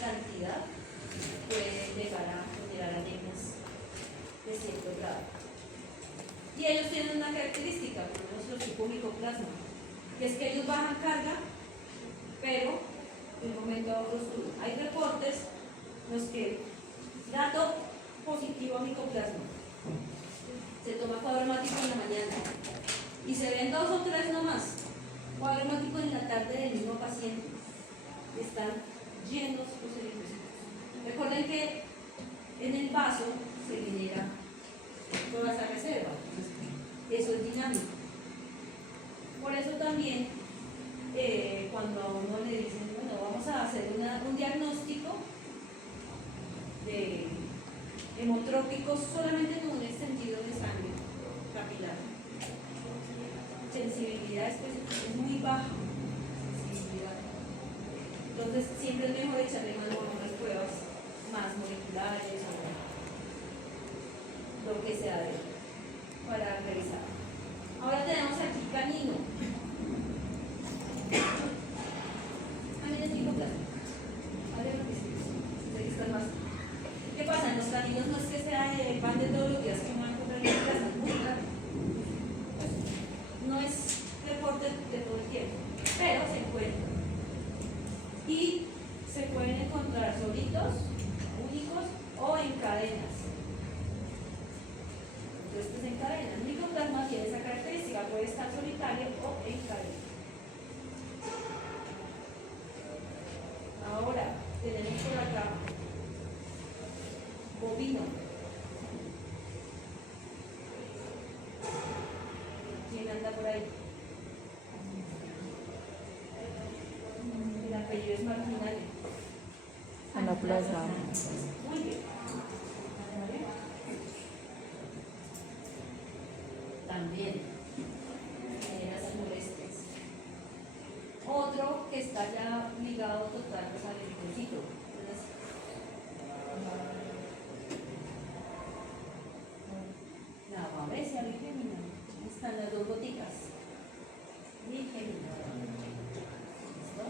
cantidad puede llegar a generar anemias de cierto grado. Y ellos tienen una característica, por lo menos los tipo micoplasma, que es que ellos bajan carga, pero de un momento a otro suben. Hay reportes en los que dato positivo a micoplasma, se toma cuadro hemático en la mañana y se ven 2 o 3 nomás, cuadro hemático en la tarde del mismo paciente, están llenos los eritrocitos. Recuerden que en el vaso se genera toda esa reserva, eso es dinámico. Por eso también cuando a uno le dicen, bueno, vamos a hacer un diagnóstico de hemotrópicos solamente con un extendido de sangre capilar, sensibilidad es muy baja, sensibilidad. Entonces siempre es mejor echarle mano a unas pruebas más moleculares o lo que sea para revisar. Ahora tenemos aquí canino. Canino es micoplasma. ¿Vale? ¿Qué pasa? En los caninos no es que sea el pan de todos los días que van a comprar micoplasma, es muy raro. Pues, no es deporte de todo el tiempo, pero se encuentran. Y se pueden encontrar solitos, únicos o en cadenas. Entonces, pues en cadena. El micoplasma tiene esa característica, puede estar solitario o en cadena. Ahora, tenemos por acá bovino. ¿Quién anda por ahí? El apellido es marginal. Anaplasma. Muy bien. También genera esas molestias. Otro que está ya ligado total es al eritrocito. La babesia bigémina. Están las 2 goticas. Bigémina. ¿Listo?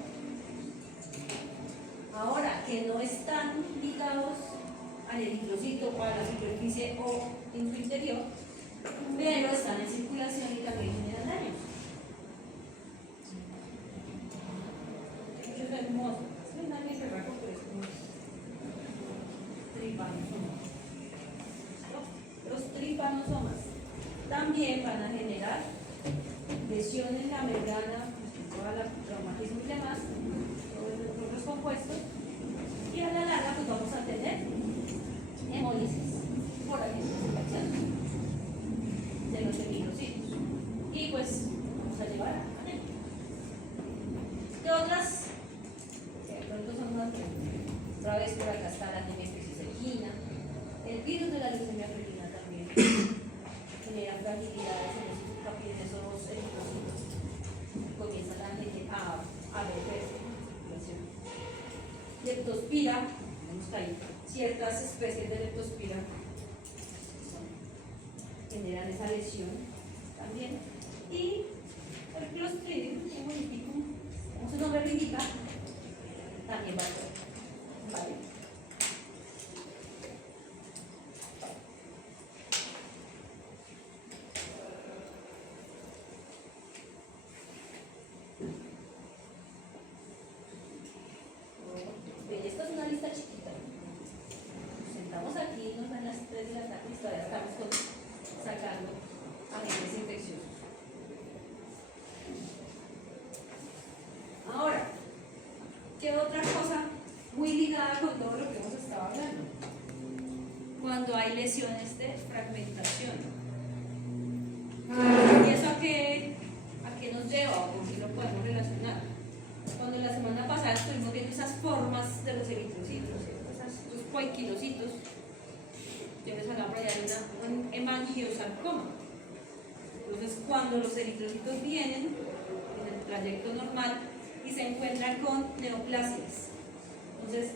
Ahora, que no están ligados al eritrocito o a la superficie o en su interior, pero están en circulación y también generan daños. Eso es hermoso. Es una berraco, pero es como tripanosomas. Los tripanosomas también van a generar lesiones en la membrana, toda la traumatismo y demás, todos los otros compuestos, y a la larga pues vamos a tener hemólisis por agentificación de los eritrocitos y pues vamos a llevar a anemia. ¿Qué otras? Que de pronto son más otra vez por acá está la anemia especificidina, el virus de la leucemia felina también genera fragilidades en esos eritrocitos y comienza la gente a romperse. Leptospira, tenemos ahí ciertas especies de leptospira generan esa lesión también. Y el Clostridium hemolyticum, como su nombre lo indica, también va a ser. ¿Vale? Bien, esta es una lista chiquita. Nos sentamos aquí, nos dan las 3 de la tarde y todavía estamos sacando agentes infecciosos. Ahora, ¿qué otra cosa muy ligada con todo lo que hemos estado hablando? Cuando hay lesiones de fragmentación. ¿Y eso a qué nos lleva o con qué lo podemos relacionar? Cuando la semana pasada estuvimos viendo esas formas de los eritrocitos, esos poiquilocitos, yo les hablaba por allá de un hemangiosarcoma. Entonces, cuando los eritrocitos vienen en el trayecto normal y se encuentran con neoplasias, entonces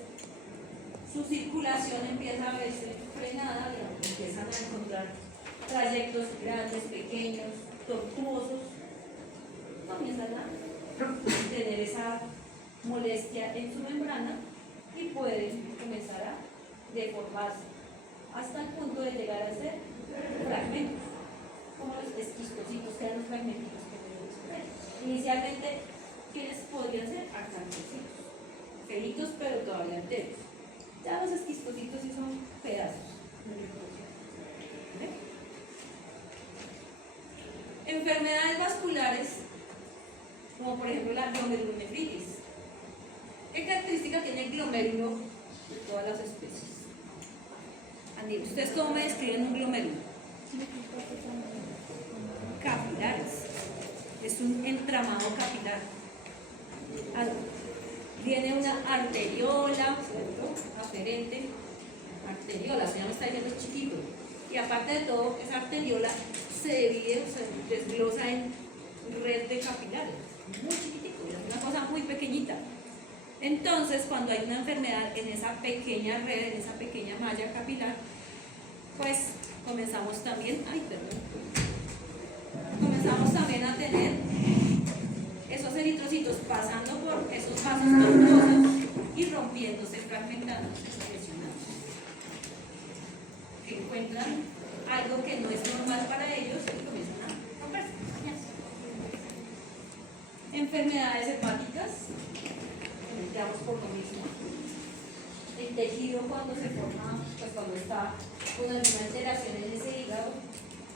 su circulación empieza a verse frenada, empiezan a encontrar trayectos grandes, pequeños, tortuosos, comienzan a tener esa molestia en su membrana y pueden comenzar a deformarse hasta el punto de llegar a ser fragmentos, como los esquistocitos, que eran los fragmentitos que tenemos por ahí. Inicialmente, ¿quiénes podrían ser? Arcángelcitos, feitos pero todavía enteros. Ya los esquistocitos sí son pedazos. ¿Vale? Enfermedades vasculares, como por ejemplo la glomerulonefritis. ¿Qué característica tiene el glomérulo de todas las especies? Andy, ¿ustedes cómo me describen un glomérulo? Capilares. Es un entramado capilar. Tiene una arteriola, ¿cierto? Aferente. Arteriola, ya me está diciendo chiquito. Y aparte de todo, esa arteriola se divide, se desglosa en red de capilares. Muy chiquitico, es una cosa muy pequeñita. Entonces, cuando hay una enfermedad en esa pequeña red, en esa pequeña malla capilar, pues comenzamos también, comenzamos también a tener esos eritrocitos pasando por esos vasos tortuosos y rompiéndose, fragmentándose, lesionándose. Encuentran algo que no es normal para ellos y comienzan a romperse. Enfermedades hepáticas, quedamos por lo mismo. El tejido cuando se forma, pues cuando está con alguna alteración en ese hígado,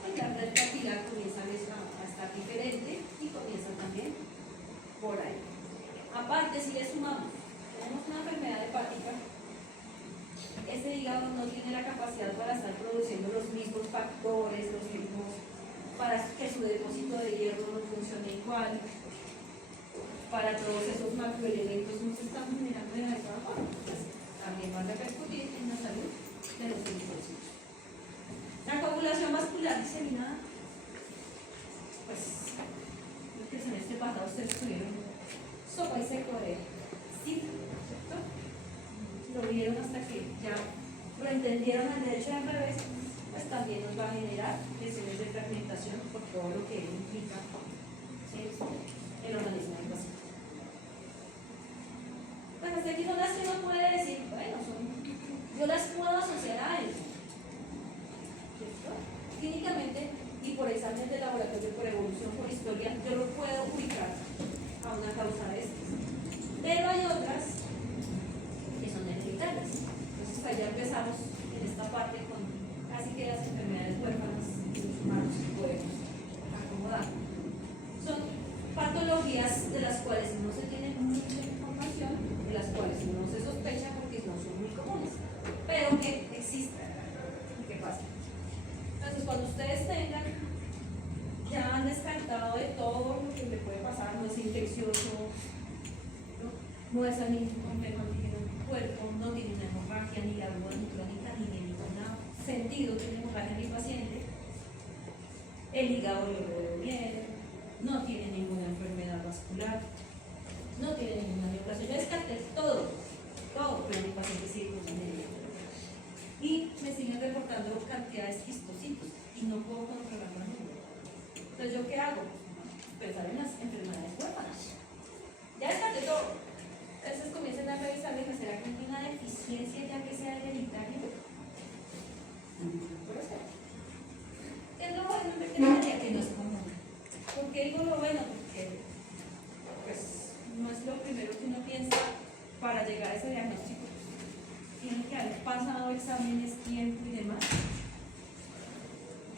pues la red capilar comienza a estar diferente y comienza también por ahí. Aparte, si le sumamos, tenemos una enfermedad hepática, ese hígado no tiene la capacidad para estar produciendo los mismos factores, los mismos, para que su depósito de hierro no funcione igual, para todos esos macroelementos no se están generando de la misma forma, pues también va a repercutir en la salud de los eritrocitos. La coagulación vascular diseminada, pues los que en este pasado ustedes tuvieron sopa y seco de SIDA, ¿cierto? Lo vieron hasta que ya lo entendieron al derecho y al revés, pues también nos va a generar lesiones de fragmentación por todo lo que implica, ¿sí?, el organismo del paciente. Pues hasta aquí son las que uno puede decir, bueno, yo las puedo asociar a algo, ¿cierto? Clínicamente y por exámenes de laboratorio, por evolución, por historia, yo lo puedo ubicar a una causa de estas. Pero hay otras que son hereditarias. Entonces allá empezamos en esta parte con casi que las enfermedades huérfanas y los humanos que podemos acomodar. Son patologías de las cuales no se tiene mucha información, de las cuales no se sospecha porque no son muy comunes, pero que existen. ¿Qué pasa? Entonces, cuando ustedes tengan, ya han descartado de todo lo que le puede pasar, no es infeccioso, no es antígeno en el cuerpo, no tiene una hemorragia ni aguda ni crónica ni de ningún sentido tiene hemorragia en mi paciente, el hígado lo veo bien, no tiene ninguna enfermedad vascular, no tiene ninguna neoplasia. Yo descarté todo, pero mi paciente sigue con anemia. Y me siguen reportando cantidades de quistocitos y no puedo controlar los números. Entonces, ¿yo qué hago? Pensar en las enfermedades huérfanas. Ya descarté todo. Entonces comienzan a revisar, ¿será que tiene una deficiencia ya que sea hereditaria? Puede ser. Es lo bueno que no es común. ¿Por qué digo lo bueno? Porque pues, no es lo primero que uno piensa para llegar a ese diagnóstico. Tiene que haber pasado exámenes, tiempo y demás.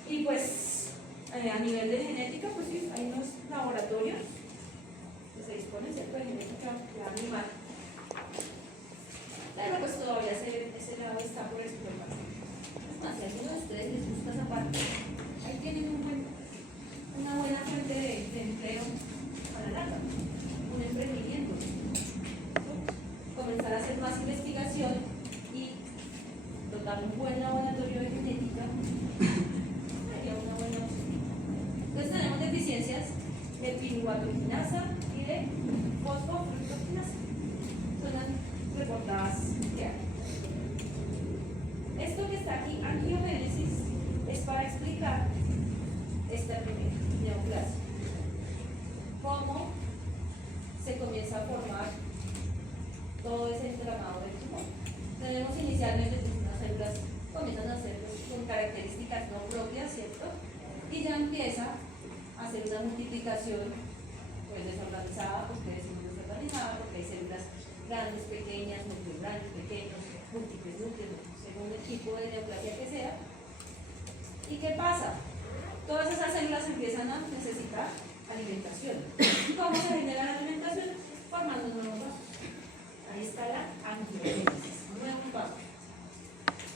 Y pues, a nivel de genética, pues sí, hay unos laboratorios que se disponen, ¿cierto?, de genética animal. Pero pues todavía ese lado está por explorar. Es más, si a alguno de ustedes les gusta esa parte, ahí tienen una buena fuente de empleo para larga, un emprendimiento. Comenzar a hacer más investigación y dotar un buen laboratorio de genética sería una buena opción. Entonces tenemos deficiencias de piruvato-quinasa y de fosfofructoquinasa. Son las reportadas que hay. Esto que está aquí, angiogénesis, es para explicar esta primera neoplasia. Cómo se comienza a formar todo ese inflamado del tumor. Tenemos inicialmente pues, unas células comienzan a ser con características no propias, ¿cierto? Y ya empieza a hacer una multiplicación pues desorganizada, porque decimos desorganizada, porque hay células grandes, pequeñas, núcleos grandes, pequeños, múltiples núcleos, según el tipo de neoplasia que sea. ¿Y qué pasa? Todas esas células empiezan a necesitar alimentación. ¿Cómo se genera la alimentación? Formando nuevos vasos. Ahí está la angiogénesis, nuevos vasos.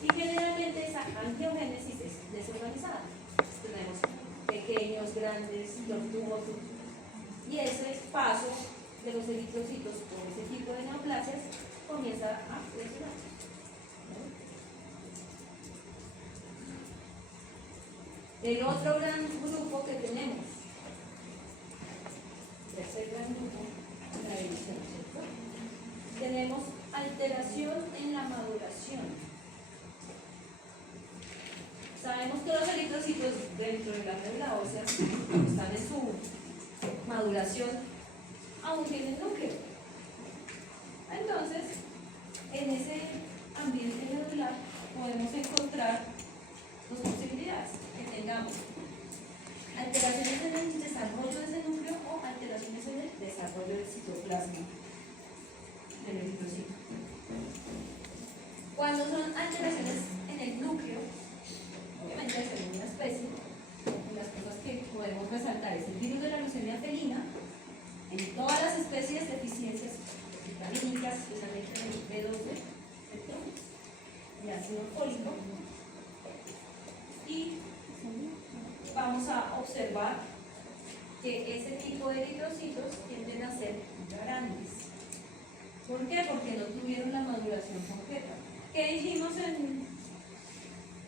Y generalmente esa angiogénesis es desorganizada. Tenemos pequeños, grandes, tortuosos. Y ese paso de los eritrocitos por ese tipo de neoplasias comienza a presionar. El otro gran grupo que tenemos, tercer gran grupo, la división, ¿cierto? Tenemos alteración en la maduración. Sabemos que los eritrocitos dentro de la médula ósea, cuando están en su maduración, aún tienen núcleo. Entonces, en ese ambiente medular podemos encontrar dos posibilidades, que tengamos alteraciones en el desarrollo de ese núcleo o alteraciones en el desarrollo del citoplasma del eritrocito. Cuando son alteraciones en el núcleo, obviamente según una especie, las cosas que podemos resaltar es el virus de la leucemia felina. En todas las especies deficiencias vitamínicas, especialmente en el B12, ¿cierto? Y ácido fólico. Y vamos a observar que ese tipo de eritrocitos tienden a ser grandes. ¿Por qué? Porque no tuvieron la maduración completa. ¿Qué dijimos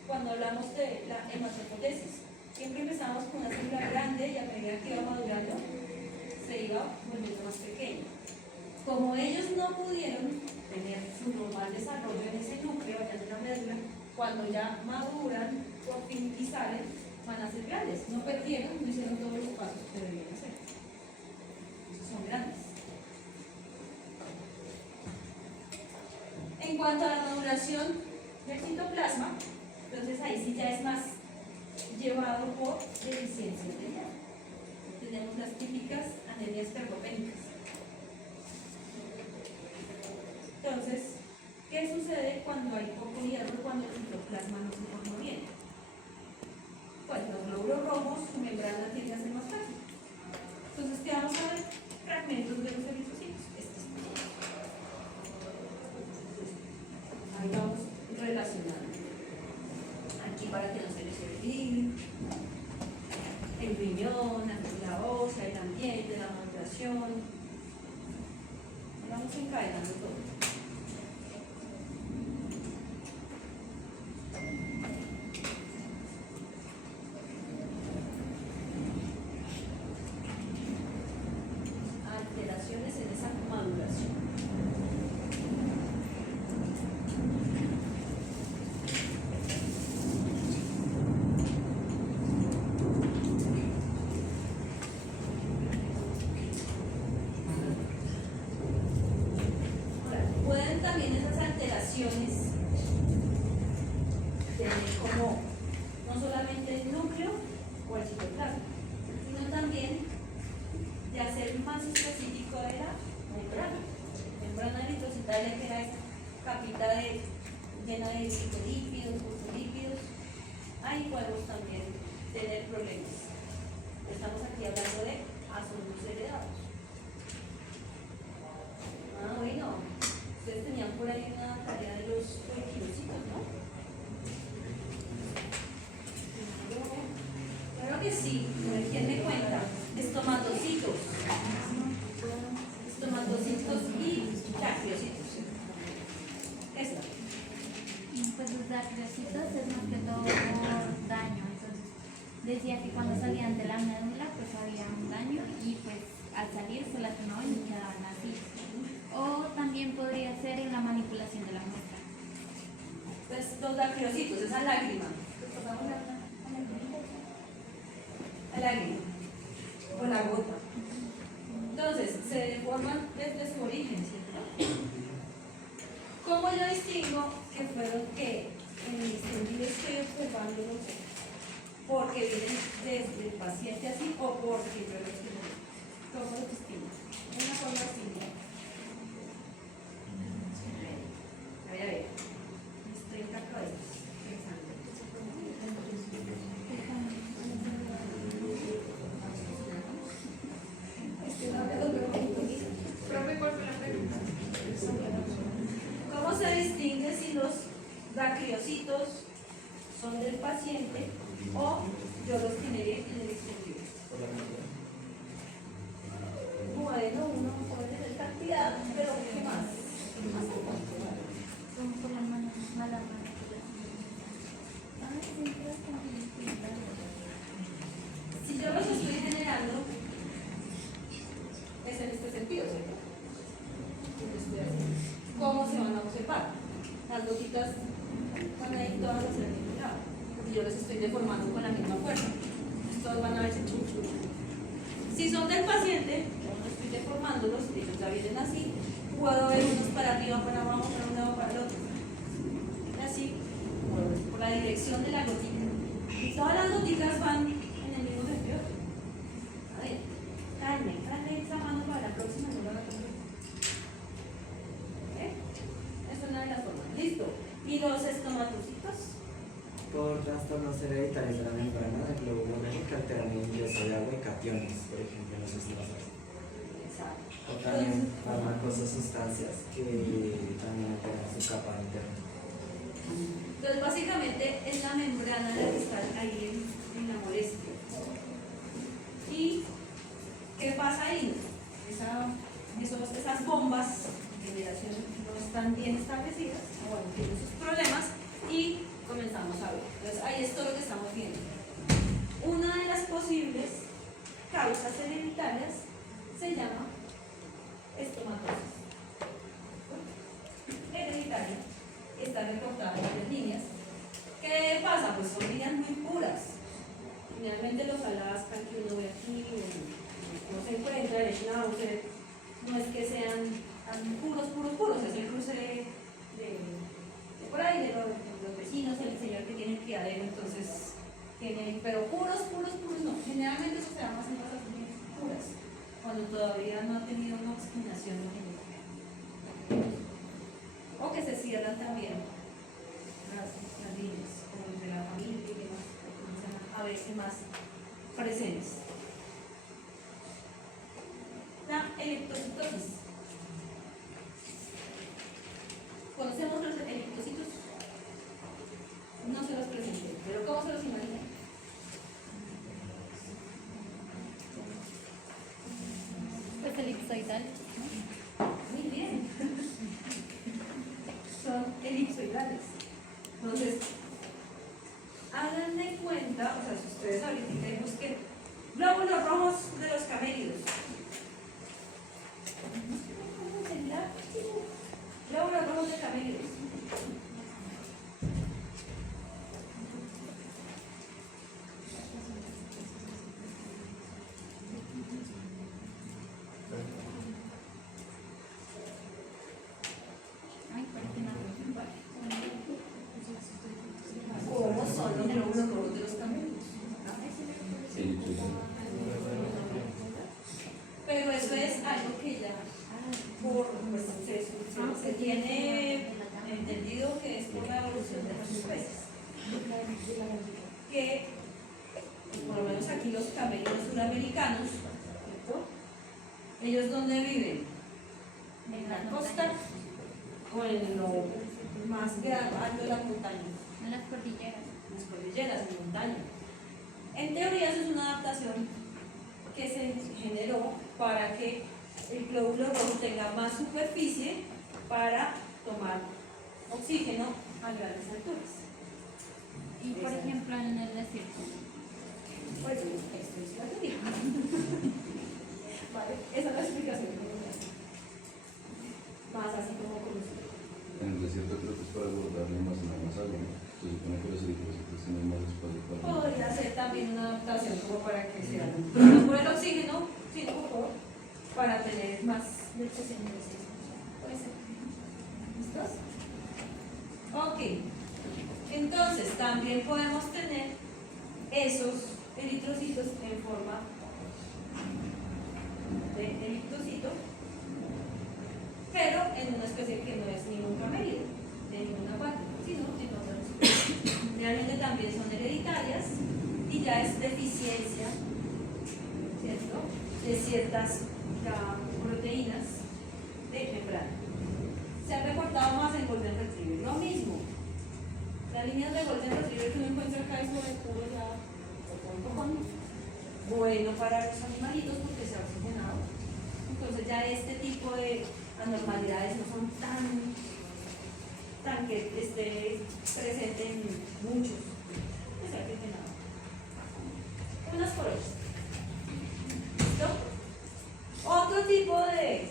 cuando hablamos de la hematopoiesis? Siempre empezamos con una célula grande y a medida que iba madurando se iba volviendo más pequeño. Como ellos no pudieron tener su normal desarrollo en ese núcleo, allá en la médula, cuando ya maduran por fin y salen, van a ser grandes. No perdieron, no hicieron todos los pasos que debían hacer. Son grandes. En cuanto a la maduración del citoplasma, entonces ahí sí ya es más llevado por deficiencias de hierro. Tenemos las típicas anemias carbopénicas. Entonces, ¿qué sucede cuando hay poco hierro, cuando el citoplasma no se forma bien? Pues los glóbulos rojos, su membrana tiende a ser más frágil. Entonces, ¿qué vamos a ver? Fragmentos de los eritrocitos. Ahí vamos relacionando. Aquí para que no se les olvide. El riñón, la médula ósea, el ambiente, la maduración. Vamos encadenando todo. Alteraciones en esa maduración. Tener como no solamente el núcleo o el citoplasma, sino también de hacer más específico de la membrana eritrocitaria, que era esa capita llena de fosfolípidos, fosfolípidos. Ahí podemos también tener problemas. Estamos aquí hablando de asuntos heredados. Bueno, ustedes tenían por ahí una tarea de los folículos, ¿no? Claro que sí. ¿Quién me cuenta? Estomatocitos. Estomatocitos y dactiocitos. Eso. Pues los dactiocitos es más que todo por daño. Entonces decía que cuando salían de la médula pues había un daño y pues al salir se lastimaban y quedaban así. O también podría ser en la manipulación de la muestra. Pues los dactiocitos, esa lágrima. La lágrima o la gota. Entonces, se deforman desde su origen, ¿cierto? ¿Cómo yo distingo que fueron que en mis sentidos estoy observándolos porque vienen desde el paciente así o porque yo los tengo? ¿Cómo los distingo? Una forma simple. A ver, mis 30 cabezas pensando. ¿Cómo se distingue si los dacriocitos son del paciente o yo los generé en el exterior? Bueno, uno puede tener cantidad, pero ¿qué más? ¿Qué más hay? Como por la mano, mala mano. Ay, siempre es como Si yo los estoy generando, es en este sentido, ¿cierto? ¿Cómo se van a observar? Las gotitas van a ir todas hacia el mismo lado, porque yo les estoy deformando con la misma fuerza. Entonces todos van a verse chuchu. Si son del paciente, yo no estoy deformándolos, ellos ya vienen así, puedo ver unos para arriba, para abajo, para un lado, para el otro. Y así, por la dirección de la gotica. Y todas las goticas van en el mismo sentido. A ver, tráeme esa mano para la próxima, no la voy a coger. ¿Ok? Esta es una de las formas. Listo. ¿Y los estomatocitos? Por trastornos hereditarios de la membrana del glóbulo rojo que alteran el ingreso de agua y cationes, por ejemplo, en los estomas. Exacto. O también fármacos o sustancias que también alteran su capa interna. Entonces, básicamente es la membrana la que está ahí en la molestia. ¿Y qué pasa ahí? Esas bombas de generación no están bien establecidas, o bueno, tienen sus problemas, y comenzamos a ver. Entonces, ahí es todo lo que estamos viendo. Una de las posibles causas hereditarias se llama estomatosis. Hereditaria. Está reportada en varias líneas. ¿Qué pasa? Pues son líneas muy puras. Generalmente los Alaska que uno ve aquí no se encuentra, el Schnauzer, no es que sean tan puros, es el cruce de por ahí, de los vecinos, el señor que tiene el criadero, entonces tiene, pero puros no. Generalmente eso se da más en cosas bien puras, cuando todavía no ha tenido una oxigenación genética. O que se cierran también las líneas, como entre la familia y demás, que comienzan a verse más presentes. La electrocitosis. Conocemos los electrocitos, no se los presenté, pero ¿cómo se los imaginan? pues elipsoidal, ¿no? Muy bien. Son elipsoidales. Entonces, hagan de cuenta, o sea, si ustedes ahorita busquen glóbulos rojos de los camélidos. Glóbulos rojos de camélidos. Ay, parece una ¿Cómo son los glóbulos rojos de los camélidos? Pero eso es algo que ya se tiene entendido que es por la evolución de las especies. Que por lo menos aquí los camélidos suramericanos, ¿cierto? ¿Ellos dónde viven? ¿En la costa o en lo más alto de la montaña? en las cordilleras. En las cordilleras, en montaña. En teoría eso es una adaptación que se generó para que el glóbulo rojo tenga más superficie para tomar oxígeno a grandes alturas. Y por ejemplo en el desierto. Pues esto es la teoría. Vale, esa es la explicación. Más así como conocido. En el desierto creo que es para guardar y almacenar más agua, ¿no? Se supone que los eritrocitos tienen más espacio para... Podría ser también una adaptación como para que sea no por el oxígeno, sino para tener más leche en el desierto. Puede ser. ¿Listos? Ok, entonces también podemos tener esos eritrocitos en forma de eritrocito, pero en una especie que no es ningún camérido, de ninguna parte, sino en otras. Realmente también son hereditarias y ya es deficiencia, ¿cierto?, de ciertas proteínas de membrana. Se ha reportado más en Golden Retriever, lo mismo. Las líneas de Golden Retriever que uno encuentra acá es sobre puro ya, bueno para los animalitos porque se ha oxigenado. Entonces ya este tipo de anormalidades no son tan que esté presente en muchos. O sea que nada. Unas por otras. ¿Listo? Otro tipo de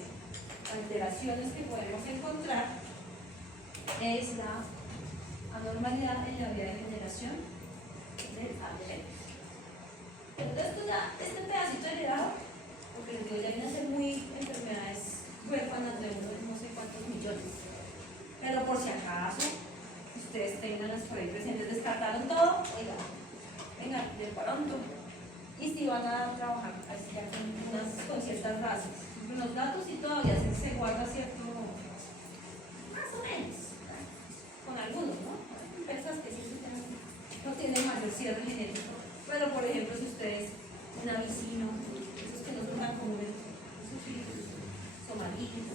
alteraciones que podemos encontrar es la anormalidad en la vía de generación del ADN. Entonces, este pedacito heredado, porque les digo, ya vienen a ser muy enfermedades huérfanas de no sé cuántos millones. Pero por si acaso, ustedes tengan las por ahí presentes, descartaron todo, oigan, venga, de pronto. Y si van a trabajar así con ciertas razas, los datos y todavía se guarda cierto, más o menos, con algunos, ¿no? Hay empresas que sí no tienen mayor cierre genético, pero por ejemplo, si ustedes, un avicino, esos que no son tan comunes, esos sí, somalíes,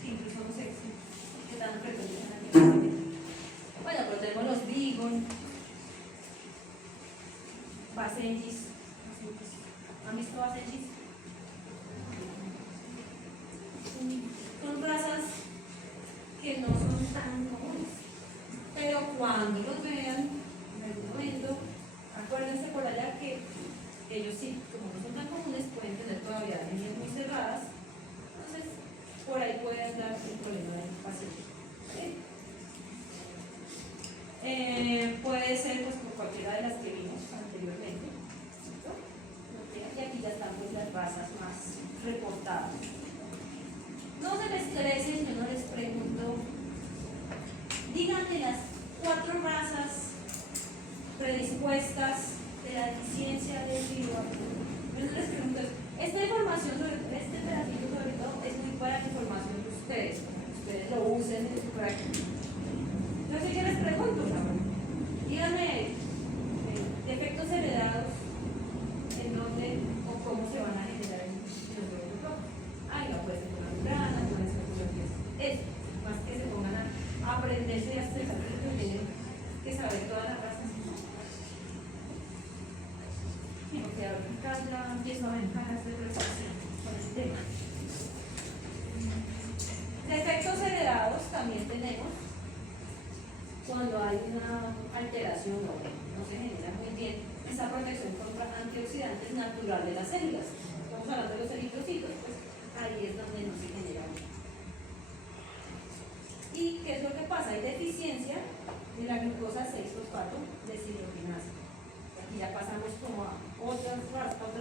que incluso no sé qué tan frecuentes son aquí. Bueno, pero tenemos los Bigon, Basenjis. ¿Han visto Basenjis? Son razas que no son tan comunes, pero cuando los vean en algún momento, acuérdense por allá que ellos sí, como no son tan comunes, pueden tener todavía líneas muy cerradas, entonces por ahí puede andar el problema del paciente. ¿Sí? Puede ser pues por cualquiera de las que vimos anteriormente, ¿cierto? Y aquí ya están pues las razas más reportadas. No se les estresen, yo no les pregunto, díganme las 4 razas predispuestas de la deficiencia del virus. Yo no les pregunto eso. Esta información sobre este pedacito sobre todo es muy buena información de ustedes, para que ustedes lo usen en su práctica. Entonces yo les pregunto, díganme defectos heredados en dónde o cómo se van a generar en los huevos rojos. Ay, no puede ser con la membrana, puede ser con lo que es. Más que se pongan a aprenderse y a estudiar, tienen que saber todas las razas. Porque ahorita ya empiezo a ver cajas de reflexión con el tema. Defectos heredados también tenemos cuando hay una alteración o no se genera muy bien esa protección contra antioxidantes natural de las células. Estamos hablando de los eritrocitos, pues ahí es donde no se genera bien. ¿Y qué es lo que pasa? Hay deficiencia de la glucosa 6-fosfato deshidrogenasa. Aquí ya pasamos como a otras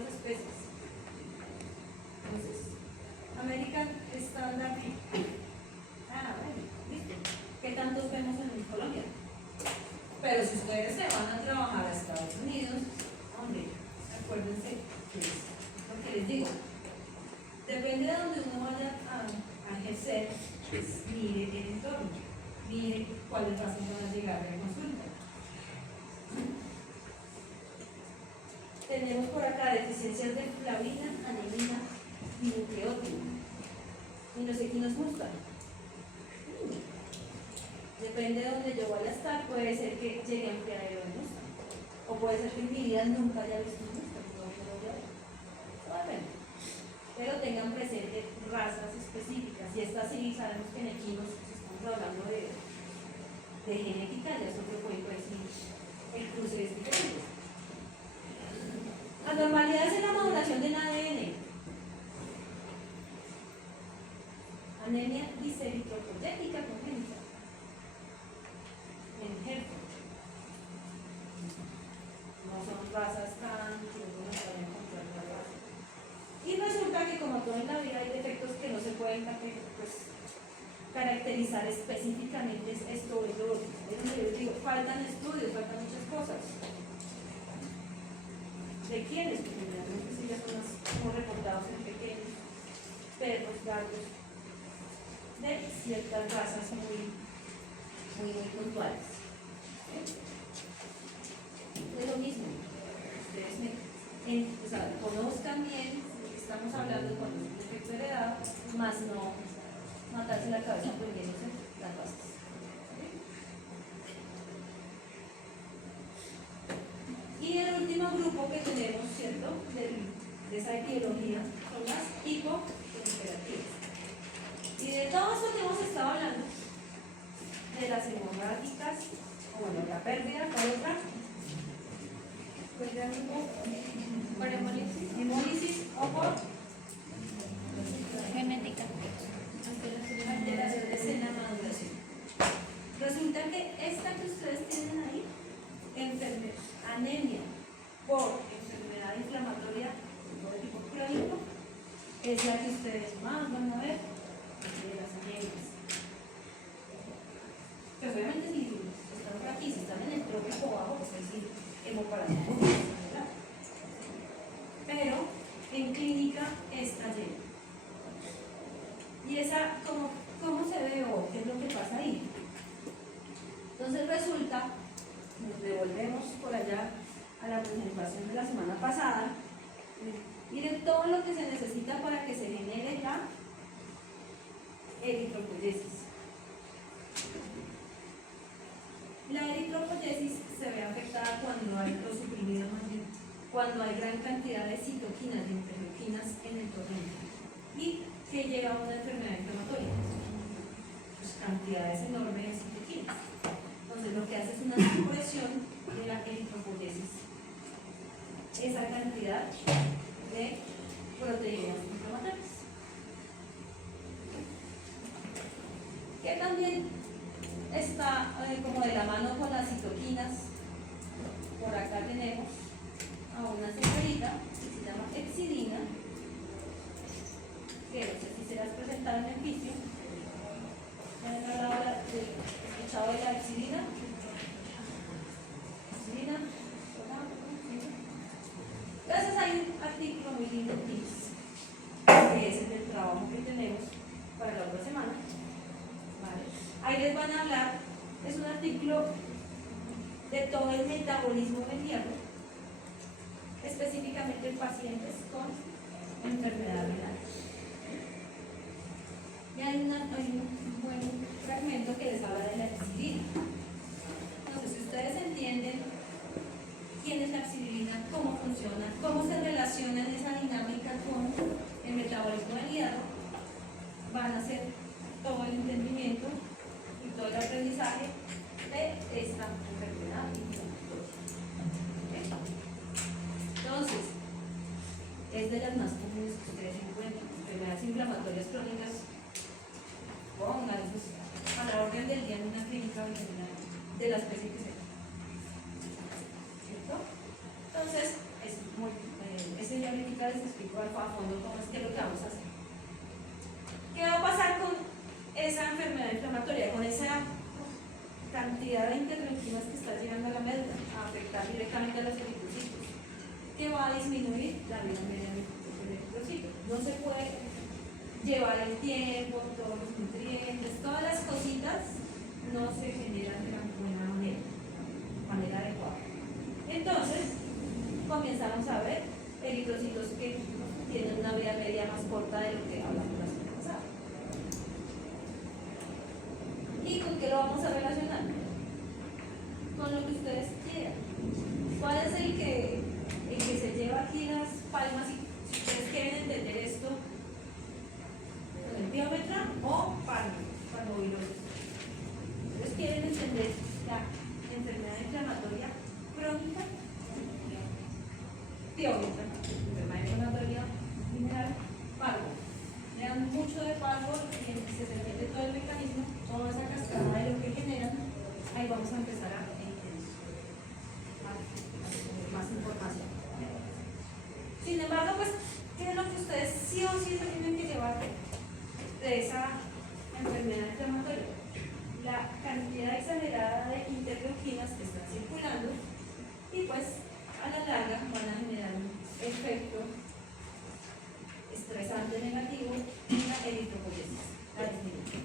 especies. Entonces, American Standard. Bueno, ¿viste? ¿Qué tantos vemos en Colombia? Pero si ustedes se van a trabajar a Estados Unidos, hombre, acuérdense que es lo que les digo. Depende de donde uno vaya a ejercer, pues mire el entorno, mire cuáles razas van a llegar a la consulta. Tenemos por acá deficiencias de flavina, anemina y nucleótido. Y los equinos gustan. Depende de donde yo vaya a estar, puede ser que llegue a un criadero de Mustang. O puede ser que en mi vida nunca haya visto un Mustang, no lo voy a ver. Todo depende. Pero tengan presente razas específicas. Y estas sí sabemos que en equinos, si estamos hablando de genética, ya es otro cuento, es el cruce es diferente. Anormalidades en la maduración del ADN. Anemia diseritropoyética congénita. En Hereford. No son razas tan que uno no puede encontrar la raza. Y resulta que como todo en la vida hay defectos que no se pueden pues, caracterizar específicamente esto o lo otro. faltan estudios, faltan muchas cosas. ¿De quiénes? Porque realmente sí ya son más como reportados en pequeños, perros, gatos, de ciertas razas muy puntuales. Es lo mismo. Ustedes o sea, conozcan bien lo que estamos hablando con el efecto heredado, más no matarse la cabeza aprendiéndose las bases. Y el último grupo que tenemos, ¿cierto?, de esa etiología son las hipoimperativas. Y de todo eso que hemos estado hablando, de las hemorrágicas, o bueno, la pérdida, ¿cuál otra? Por hemólisis. Hemólisis o por Genética. alteraciones en la maduración. Resulta que esta que ustedes tienen ahí, anemia por enfermedad inflamatoria de tipo crónico, es la que ustedes más van a ver de las anemias. Pues obviamente si están por aquí, si están en el trópico bajo, pues ahí sí, hemoparasitis, ¿verdad? Pero en clínica está lleno. ¿Y esa cómo se ve o qué es lo que pasa ahí? Entonces resulta, nos devolvemos por allá a la presentación de la semana pasada. Miren todo lo que se necesita para que se genere la eritropoyesis. La eritropoyesis se ve afectada cuando hay suprimida más bien, cuando hay gran cantidad de citoquinas, de interleuquinas en el torrente y que lleva a una enfermedad inflamatoria. Pues cantidades enormes de citoquinas. Entonces lo que hace es una supresión de la eritropoyesis. Esa cantidad de proteínas inflamatorias. Que también está como de la mano con las citoquinas. Por acá tenemos a una señorita que se llama exidina, que no sé si se las presentaron en el vicio. ¿Han escuchado de la exidina? Exidina. Entonces hay un artículo muy lindo en TIPS, que es el del trabajo que tenemos para la otra semana. ¿Vale? Ahí les van a hablar, es un artículo de todo el metabolismo mediano, específicamente en pacientes con enfermedad renal. Y hay un buen fragmento que les habla de la exidina. Entonces, si ustedes entienden quién es la exidina, cómo funciona, cómo se relaciona en esa dinámica con el metabolismo del hierro, van a hacer todo el entendimiento y todo el aprendizaje de esta enfermedad inflamatoria. Entonces, es de las más comunes que ustedes encuentran. Enfermedades inflamatorias crónicas, pongan pues, a la orden del día en una clínica veterinaria de la especie que sea. ¿Cierto? Entonces, ese ya ahorita les explico a fondo cómo es que lo que vamos a hacer. ¿Qué va a pasar con esa enfermedad inflamatoria, con esa cantidad de interleuquinas que está llegando a la médula a afectar directamente a los eritrocitos? Que va a disminuir la vida media del eritrocito. No se puede llevar el tiempo, todos los nutrientes, todas las cositas no se generan de la buena manera adecuada. Entonces, comenzamos a ver eritrocitos que tienen una vida media más corta de lo que hablamos la semana pasada. ¿Y con qué lo vamos a relacionar? Con lo que ustedes quieran. ¿Cuál es el que se lleva aquí las palmas? Si ustedes quieren entender esto, con el biómetra o parvovirosis. Ustedes quieren entender la enfermedad inflamatoria crónica, biómetra, enfermedad inflamatoria mineral, parvo. Lean mucho de parvo y se repite todo el mecanismo, toda esa cascada de lo que generan, ahí vamos a empezar a entender. cantidad exagerada de interleuquinas que están circulando y pues a la larga van a generar un efecto estresante negativo en la eritropoyesis, la disminución.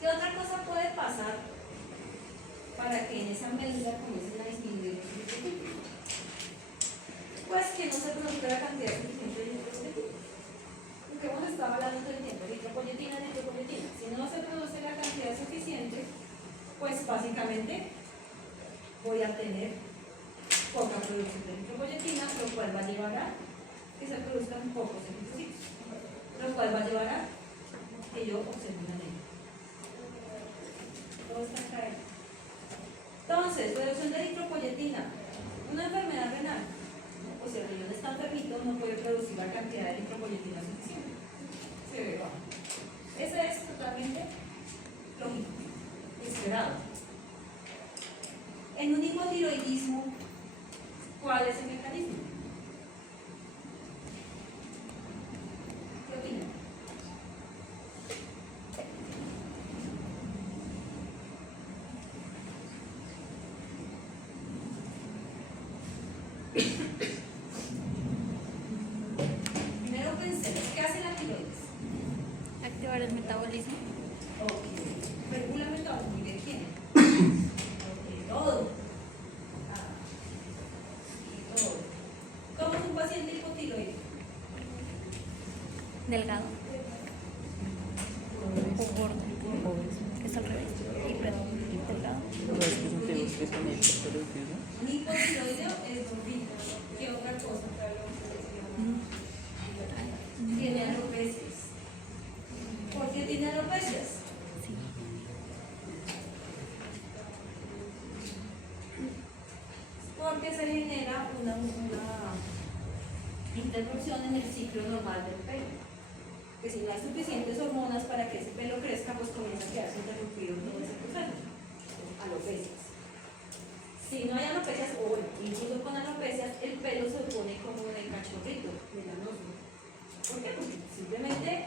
¿Qué otra cosa puede pasar para que en esa médula comiencen a disminuir los eritrocitos? Pues que no se produzca la cantidad suficiente de eritrocitos. Lo que hemos estado hablando todo el tiempo, eritropoyetina. Si no se produce la cantidad suficiente, pues básicamente voy a tener poca producción de eritropoyetina, lo cual va a llevar a que se produzcan pocos eritrocitos, lo cual va a llevar a que yo observe una anemia. Todo está acá. Entonces, reducción de eritropoyetina, una enfermedad renal. O sea, el riñón está enfermito, no puede producir la cantidad de eritropoyetina suficiente. Se ve bajo. Eso es totalmente lógico, esperado. En un hipotiroidismo, ¿cuál es el mecanismo? ¿Qué opinan? Primero pensemos, ¿qué hace la tiroides? Activar el metabolismo. Ok. Regula el metabolismo. ¿Y de quién? De todo. Y todo. ¿Cómo es un paciente hipotiroide? Delgado. O gordo. Es al revés. Delgado. Un hipotiroideo es gordito. ¿Qué otra cosa? Tiene alopecias. ¿Por qué tiene alopecias? Porque se genera una interrupción en el ciclo normal del pelo. Que si no hay suficientes hormonas para que ese pelo crezca, pues comienza a quedarse interrumpido todo ese proceso. Alopecias. Si no hay alopecias, o bueno, incluso con alopecias, el pelo se pone como de cachorrito, melanoso. ¿Por qué? Porque simplemente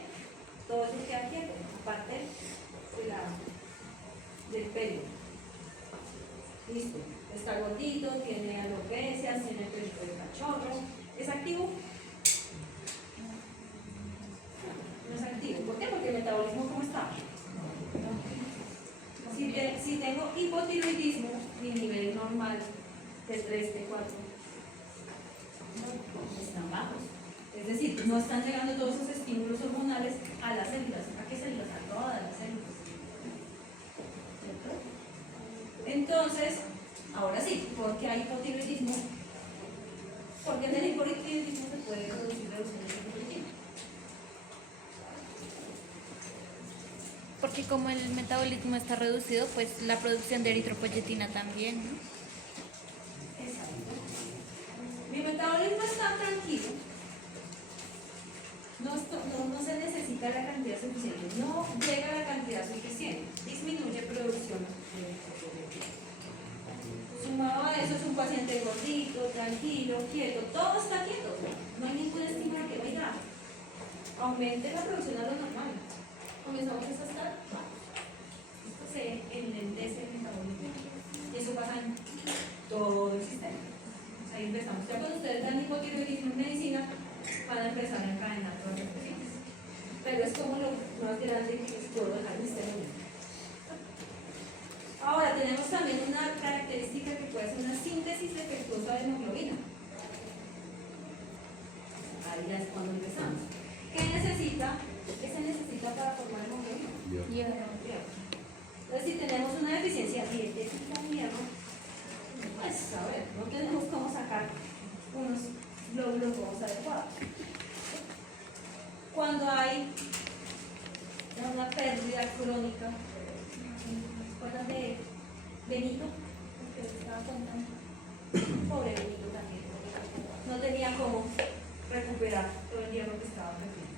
todo eso queda quieto, aparte del pelo. Listo. Está gordito, tiene alopecias, tiene el pelito de cachorro. ¿Es activo? No es activo. ¿Por qué? Porque el metabolismo, ¿cómo está? Si tengo hipotiroidismo, mi nivel normal de 3, de 4 están bajos. Es decir, no están llegando todos esos estímulos hormonales a las células. ¿A qué células? A todas las células. ¿Cierto? Entonces, ahora sí, ¿por qué hay hipotiroidismo? Porque en el hipotiroidismo se puede producir reducción de eritropoyetina. Porque como el metabolismo está reducido, pues la producción de eritropoyetina también, ¿no? Exacto. Mi metabolismo está tranquilo. No se necesita la cantidad suficiente. No llega a la cantidad suficiente. Disminuye producción de eritropoyetina. Sumado a eso es un paciente gordito, tranquilo, quieto. Todo está quieto. No hay ningún estímulo que oiga. Aumente la producción a lo normal. Comenzamos a estar bajos. Esto se enlentece el metabolismo. Y eso pasa en todo el sistema. Ahí empezamos. Ya cuando ustedes dan hipotiroidismo en medicina, van a empezar a encadenar todas las cositas. Pero es como lo más grande que les puedo dejar en este momento. Ahora tenemos también una característica que puede ser una síntesis defectuosa de hemoglobina. Ahí ya es cuando empezamos. ¿Qué necesita? ¿Qué se necesita para formar hemoglobina? Hierro. Entonces, si tenemos una deficiencia dietética en hierro, pues a ver, no tenemos cómo sacar unos glóbulos rojos adecuados. Cuando hay una pérdida crónica, ¿se acuerdan de Benito? Que les estaba contando. Pobre Benito también. No tenía cómo recuperar todo el hierro que estaba perdiendo.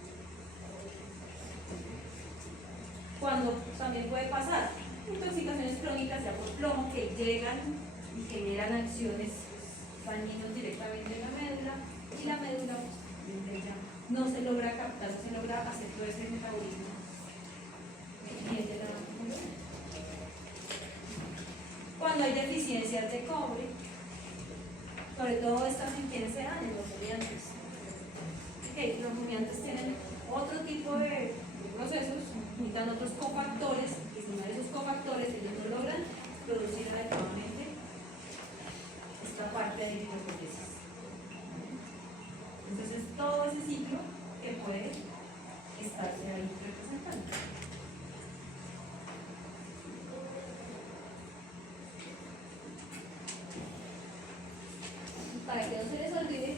Cuando también puede pasar intoxicaciones crónicas ya por plomo que llegan y generan acciones dañinas directamente en la médula y la médula Entonces ya no se logra captar, no se logra hacer todo ese metabolismo bien de la hemoglobina. Cuando hay deficiencias de cobre, sobre todo estas en quienes se dan, en los rumiantes. Okay, los rumiantes tienen otro tipo de procesos, necesitan otros cofactores, y si no hay esos cofactores, ellos no logran producir adecuadamente esta parte de eritropoyesis. Entonces es todo ese ciclo que puede estarse ahí representando. Para que no se les olvide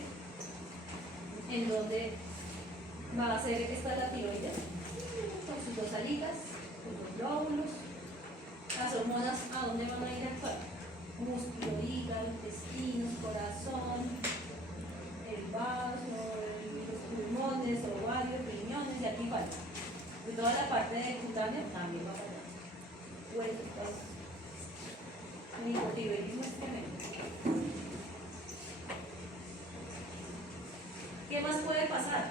en dónde va a ser esta la tiroides, con sus dos alitas, sus dos lóbulos, las hormonas a dónde van a ir a actuar: músculo, hígado, intestinos, corazón, el vaso, los pulmones, ovarios, riñones, y aquí falta. Y toda la parte de cutáneo también va para allá. Huesos, pues, un hipotiroidismo extremado. ¿Qué más puede pasar?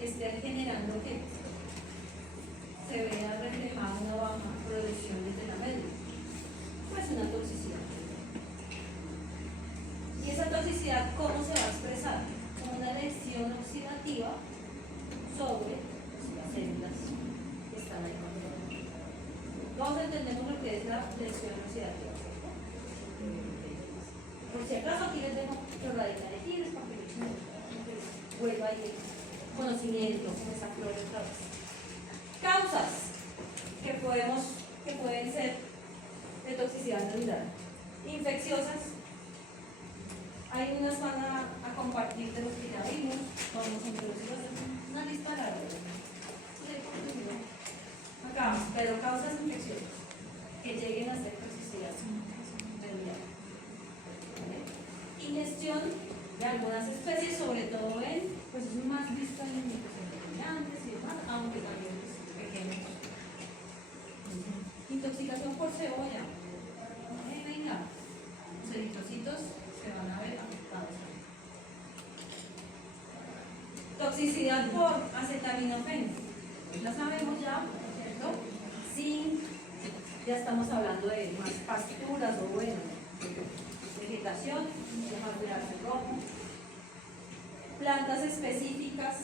Que esté generando que se vea reflejada una baja producción desde la médula. Pues una toxicidad. ¿Y esa toxicidad cómo se va a expresar? Como una lesión oxidativa sobre las células que están ahí. Todos entendemos lo que es la lesión oxidativa, ¿cierto? Por si acaso aquí les dejo los radicales libres para que vuelva ahí el conocimiento con esa flor otra vez. Causas que pueden ser de toxicidad celular. Infecciosas. Hay unas van a compartir de los que ya vimos, vamos a introducir una lista larga. Acá, pero causas infecciosas que lleguen a ser toxicidad celular. Ingestión de algunas especies, sobre todo en, pues es más visto en microcelulantes y demás, aunque también es pequeños. Intoxicación por cebolla. Venga, los eritrocitos se van a ver afectados. Toxicidad por acetaminofén. La sabemos ya, ¿cierto? Zinc, ya estamos hablando de más pasturas o bueno, vegetación, más mirarse rojo. Plantas específicas,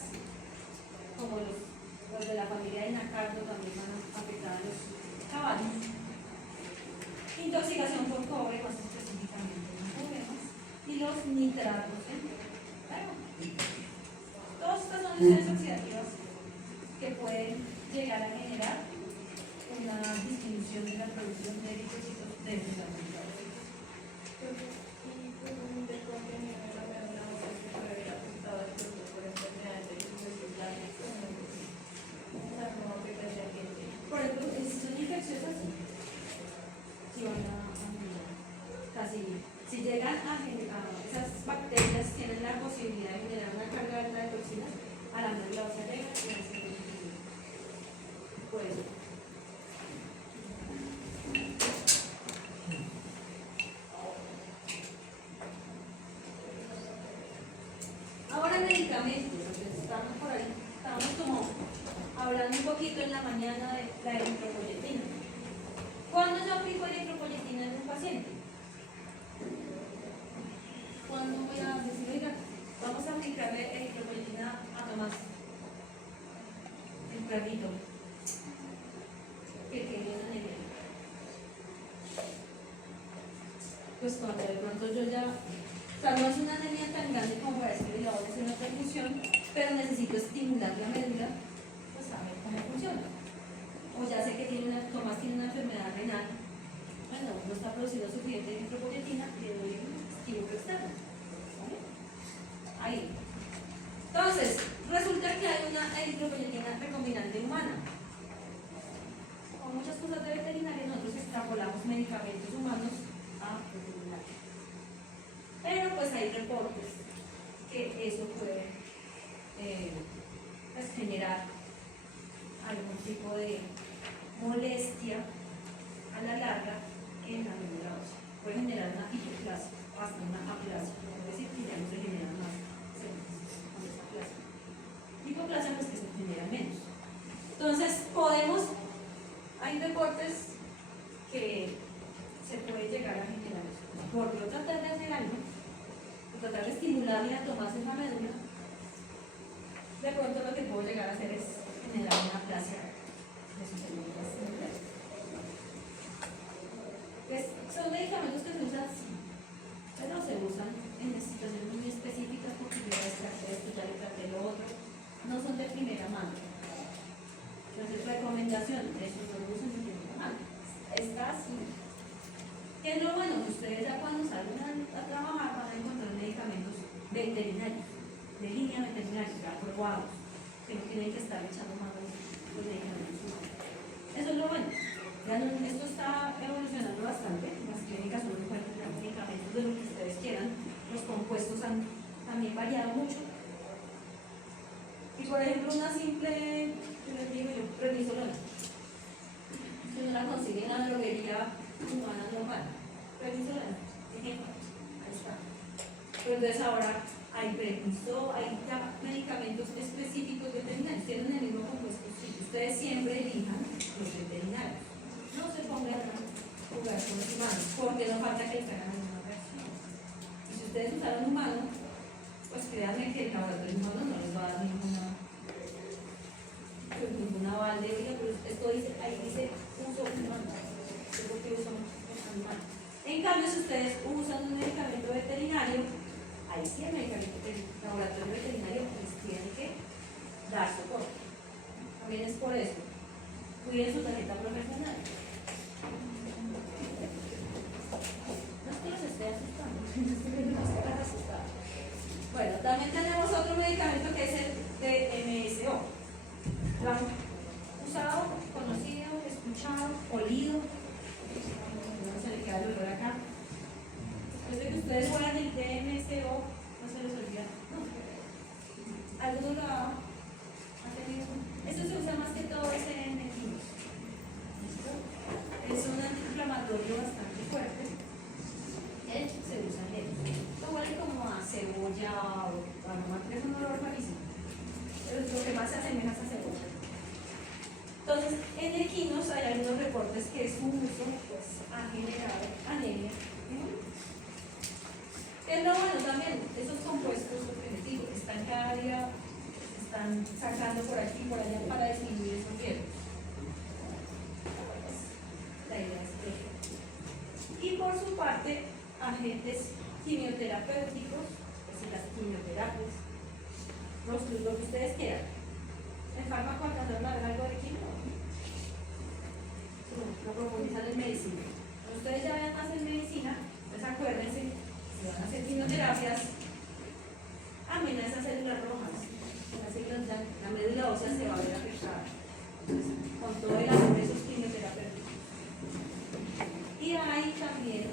como los de la familia de Nacardo, también van a afectar a los caballos. Intoxicación por cobre, más específicamente en los problemas. Y los nitratos en claro. Todas estas son lesiones oxidativas que pueden llegar a generar una disminución de la producción de eritrocitos desde la médula. Por ejemplo, si son infecciosas, si van casi, si llegan a generar, esas bacterias tienen la posibilidad de generar una carga alta de toxinas a la médula ósea llega y hace por eso. Ahora medicamentos, estamos por ahí, estamos como hablando un poquito en la mañana de la eritropoyetina. ¿Cuándo yo aplico eritropoyetina en un paciente? ¿Cuándo voy a decir, oiga, vamos a aplicarle eritropoyetina a Tomás, el perrito, que tiene una anemia? Pues cuando de pronto yo ya, o sea, no es una anemia tan grande como para decir, yo voy a hacer una perfusión, pero necesito estimular la médula, pues a ver cómo funciona. O ya sé que Tomás tiene una enfermedad renal, bueno, no está produciendo suficiente eritropoyetina, le doy un estímulo externo. ¿Vale? Ahí. Entonces, resulta que hay una eritropoyetina recombinante humana. Con muchas cosas de veterinaria, nosotros extrapolamos medicamentos humanos a veterinaria. Pero pues hay reportes que eso puede pues, generar algún tipo de molestia a la larga en la médula ósea. Puede generar una hipoplasia, hasta una aplasia, es decir, que ya no se generan más células. generan menos. Entonces, hay deportes que se puede llegar a generar eso. Por yo tratar de hacer algo, por tratar de estimularle a tomarse una médula, de pronto lo que puedo llegar a hacer es generar una plasia de sus células celulares. Pues, son medicamentos que se usan, sí, pero se usan en situaciones muy específicas porque yo ya traté esto, ya le traté lo otro, no son de primera mano. Entonces, recomendación, eso no lo usan de primera mano. Está así. ¿Qué es lo bueno? Que ustedes ya cuando salgan a trabajar van a encontrar medicamentos veterinarios, de línea veterinaria, ya aprobados, que no tienen que estar echando mano los medicamentos humanos. Eso es lo bueno. Ya esto está evolucionando bastante, las clínicas uno encuentra medicamentos de lo que ustedes quieran, los compuestos han también variado mucho. Y por ejemplo, una simple, ¿qué les digo yo? Prednisolona. Si uno la consigue en la droguería humana normal, prednisolona, ejemplo, ahí está. Pero entonces ahora hay prednisol, hay ya medicamentos específicos veterinarios, tienen el mismo compuesto. Sí, ustedes siempre elijan los veterinarios. No se pongan a jugar con los humanos, porque no falta que hagan una reacción. Y si ustedes usaron humano, pues créanme que el laboratorio humano no les va a dar ninguna aval de, oiga, pero esto dice, ahí dice uso humano, es porque uso animal. En cambio, si ustedes usan un medicamento veterinario, ahí sí el laboratorio veterinario les tiene que dar soporte. También es por eso. Cuiden su tarjeta profesional. No es que los esté asustando, no estoy viendo las caras asustadas. Bueno, también tenemos otro medicamento que es el DMSO. Lo han usado, conocido, escuchado, olido. No se le queda el olor acá. Después de que ustedes juegan el DMSO, no se les olvida. No. Algunos lo han tenido. Esto se usa más que todo en equinos. ¿Listo? Es un antiinflamatorio bastante fuerte. Él se usa en él. Esto huele como a cebolla o a tomate, es un olor rarísimo. Pero lo que más se asemeja es a cebolla. Entonces, en equinos hay algunos reportes que su uso pues, ha generado anemia. ¿Qué es lo bueno también? Esos compuestos, lo que les digo, están cada día, están sacando por aquí y por allá para disminuir esos riesgos. La idea es que. Y por su parte, agentes quimioterapéuticos, es decir, las quimioterapias, lo que ustedes quieran. ¿El fármaco alcanzaron a ver algo de quimio? No, lo profundizan en medicina. Cuando ustedes ya vean más en medicina, pues acuérdense, si van a hacer quimioterapias, amén a esas células rojas. La médula ósea se va a ver afectada con todo el asunto de esos quimioterapéuticos. Y ahí también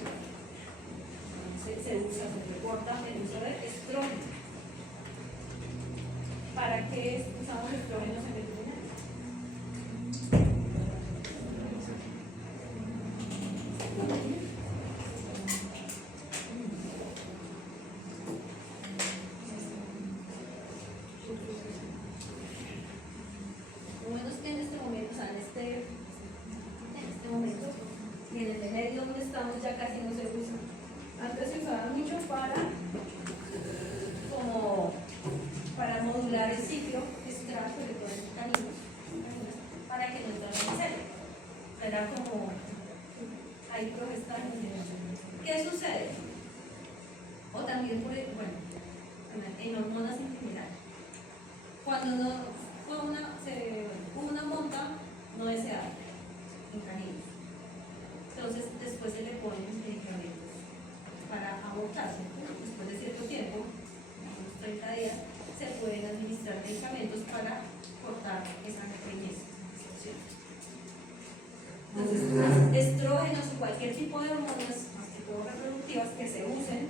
se reporta el uso de estrógeno. ¿Para qué usamos estrógenos en veterinaria? Lo bueno es que en este momento, o sea, en este momento, y en el medio donde estamos ya casi no se usa. Antes se usaba mucho para modular el ciclo extracto de todos los caninos para que no entraran en serio. Era como ahí progestando. ¿Qué sucede? O también en hormonas en general. Cuando hubo una monta no deseada en caninos. Entonces después se le ponen medicamentos para abortarse. Después de cierto tiempo, unos 30 días, se pueden administrar medicamentos para cortar esa belleza. Entonces, estrógenos y cualquier tipo de hormonas, más que todo reproductivas, que se usen,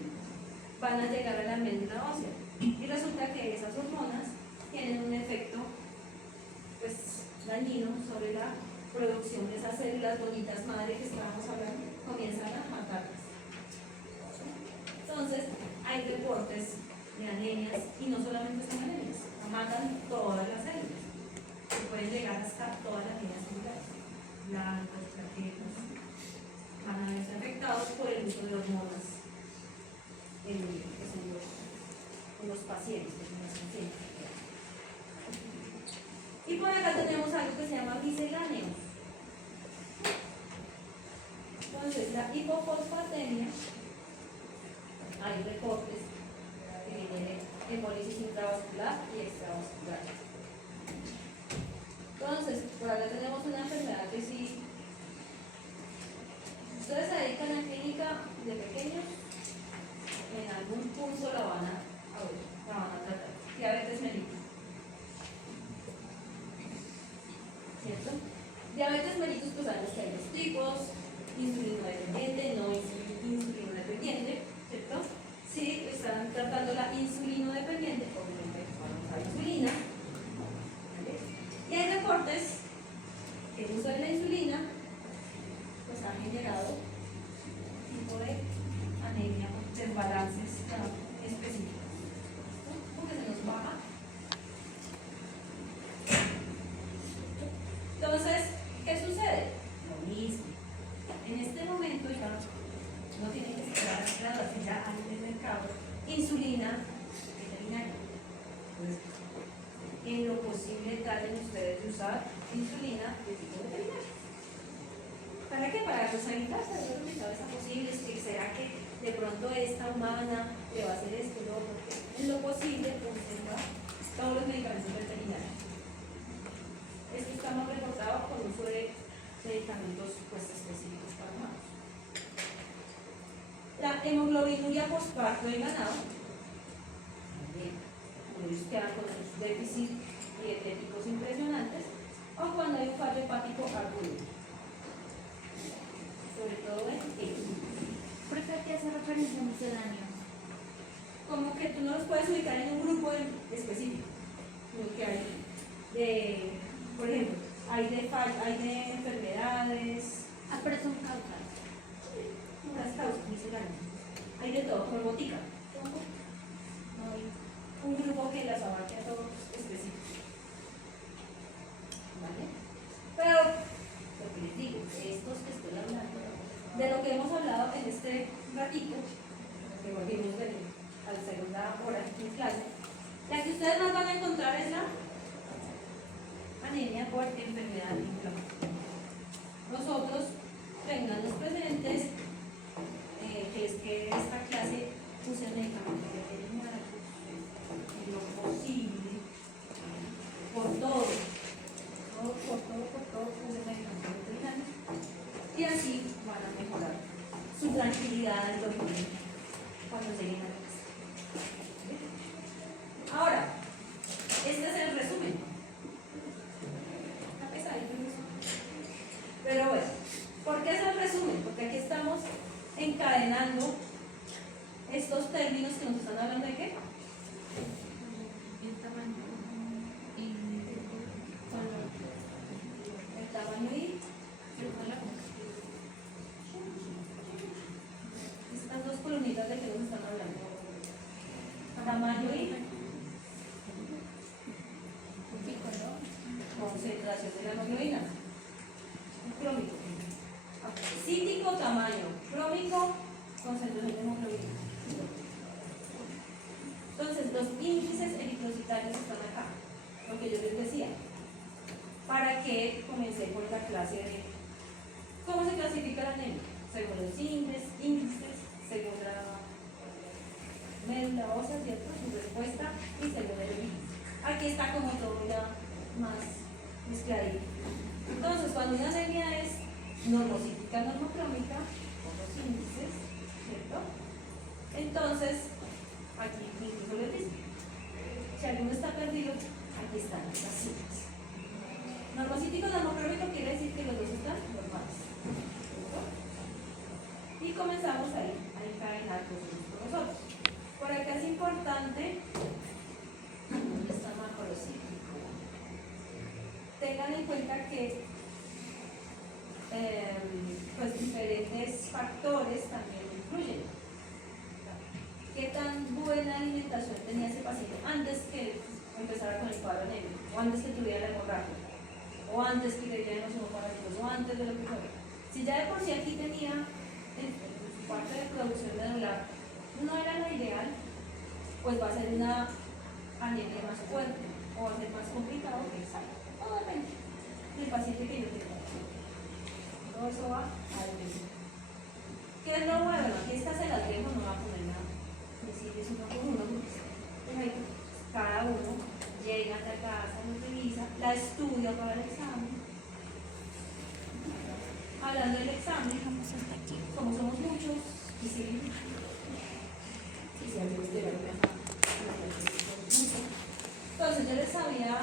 van a llegar a la médula ósea. Y resulta que esas hormonas tienen un efecto pues, dañino sobre la producción de esas células bonitas madre que estábamos hablando, comienzan a matarlas. Entonces, hay reportes de anemias, y no solamente son anemias, matan todas las células. blancos, plaquetas, van a verse afectados por el uso de hormonas en los pacientes, en los pacientes. Y por acá tenemos algo que se llama misceláneos. Entonces, la hipofosfatemia, hay reportes que vienen de hemólisis intravascular y extravascular. Entonces, por acá tenemos una enfermedad que sí, ustedes se dedican a clínica de pequeños, en algún punto la van a tratar. Diabetes mellitus. ¿Cierto? Diabetes mellitus, pues sabemos que hay dos tipos, insulino dependiente, no insulino dependiente, ¿cierto? Si están tratando la insulino dependiente, obviamente vamos a insulina, ¿vale? Y hay reportes que el uso de la insulina pues ha generado un tipo de anemia, desbalances específicos, ¿no? Porque se nos baja. Entonces, ¿qué sucede? Lo mismo. En este momento ya no tienen que esperar a graduarse, ya hay en el mercado insulina veterinaria. Entonces, en lo posible traten ustedes de usar insulina de tipo veterinario. ¿Para qué? Para pues, evitarse de los resultados posibles, que será que de pronto esta humana le va a hacer esto, lo otro, en lo posible conserva todos los medicamentos veterinarios. Esto está más reportado con uso de medicamentos pues, específicos para humanos. La hemoglobinuria postparto del ganado, también, ellos quedan con sus déficits dietéticos impresionantes, o cuando hay un fallo hepático agudo, sobre todo en ellos. ¿Por qué te hace referencia a misceláneos? Como que tú no los puedes ubicar en un grupo específico, sino que hay de, por ejemplo, hay de enfermedades. Ah, pero son causas. Unas causas misceláneas. Hay de todo, como botica. No hay un grupo que las abarque a todos específicos. ¿Vale? Pero, lo que les digo, estos que estoy hablando, de lo que hemos hablado en este ratito, que volvimos a la segunda hora en clase, la que ustedes más van a encontrar es la anemia por enfermedad inflamatoria. Nosotros tengan los presentes que es que esta clase use medicamentos veterinarios en lo posible, por todo use medicamentos veterinarios y así van a mejorar su tranquilidad al dormir cuando lleguen a la casa. Ahora, este es el resumen. Está pesadito el resumen. Pero bueno, ¿por qué es el resumen? Porque aquí estamos encadenando estos términos que nos están hablando de qué? El tamaño y color. El tamaño y El color. estas dos columnitas de que nos están hablando. Tamaño y color. concentración de la hemoglobina. Crómico. Cítico, tamaño. Crómico, concentración de hemoglobina. Entonces, los índices eritrocitarios están acá, lo que yo les decía. Para que comencé con la clase de cómo se clasifica la anemia, según los índices, según la médula ósea, ¿cierto? Su respuesta y según el índice. Aquí está como todo ya más mezcladito. Entonces, cuando una anemia es normocítica, normocrómica, con los índices, ¿cierto? Entonces, aquí incluso les dice, si alguno está perdido, aquí están las cifras. Normocítico, normocrómico quiere decir que los dos están normales. ¿Cierto? Y comenzamos ahí a encadenar cosas con nosotros. Por acá es importante, ¿dónde está macrocíclico? Tengan en cuenta que pues diferentes factores también influyen. ¿Qué tan buena alimentación tenía ese paciente antes que empezara con el cuadro anémico o antes que tuviera la hemorragia? o antes que le dieran los homoparásitos, o antes de lo que fuera. Si ya de por sí aquí tenía en su parte de producción medular, no era la ideal, pues va a ser una anemia más fuerte, o va a ser más complicado que salga. Todo depende del paciente que yo tenga. Todo eso va a depender. ¿Qué es lo bueno? Aquí estas se las dejo, no va a poner nada. Si es uno con uno, pues ahí cada uno llega a la casa, lo utiliza, la estudia para el examen. Hablando del examen, como somos muchos, y sí, entonces yo les había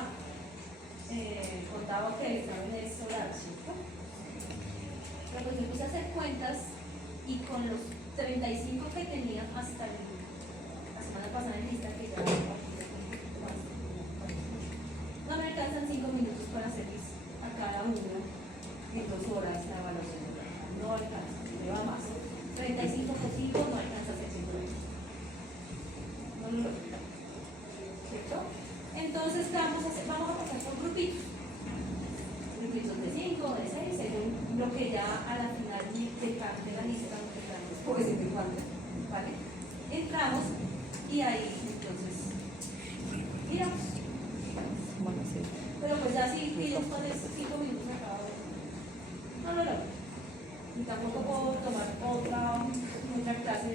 contado que el examen es oral, ¿cierto? Pero pues yo puse a hacer cuentas y con los 35 que tenía hasta la semana pasada en lista, que ya no me alcanzan 5 minutos para hacerles a cada uno en 2 horas la evaluación. No alcanza, me va más. 35 por 5 no alcanza a ser 120. No lo logro. ¿Cierto? Entonces vamos a pasar por grupitos. Grupitos de 5, de 6, según lo que ya a la final de la lista pues ¿vale? Entramos y ahí entonces miramos. Pero pues ya sí que ellos ponen 5 minutos a cada uno. No lo logro. Y tampoco puedo tomar otra clase